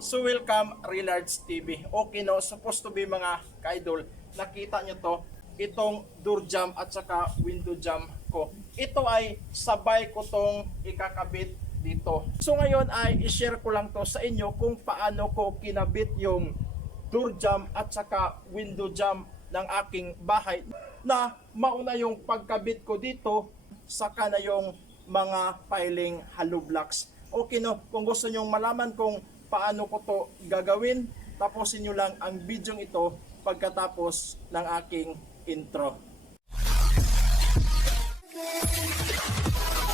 So welcome Relards TV. Okay no, supposed to be mga ka-idol, nakita nyo to, itong door jam at saka window jam ko. Ito ay sabay ko tong ikakabit dito. So ngayon ay i-share ko lang to sa inyo kung paano ko kinabit yung door jam at saka window jam ng aking bahay na mauna yung pagkabit ko dito saka na yung mga piling hollow blocks. Okay no, kung gusto nyong malaman kung paano ko to gagawin, tapusin nyo lang ang video ito pagkatapos ng aking intro.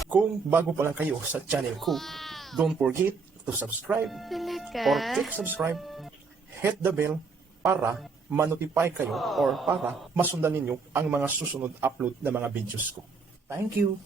Kung bago pa lang kayo sa channel ko, don't forget to subscribe Talaga? or click subscribe, hit the bell para ma-notify kayo or para masundan ninyo ang mga susunod upload na mga videos ko. Thank you!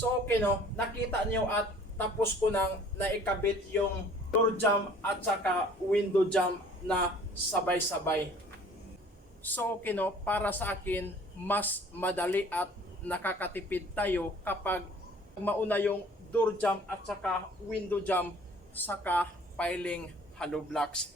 So okay no, nakita nyo at tapos ko nang naikabit yung door jam at saka window jam na sabay-sabay. So okay no, para sa akin, mas madali at nakakatipid tayo kapag mauna yung door jam at saka window jam saka piling hollow blocks.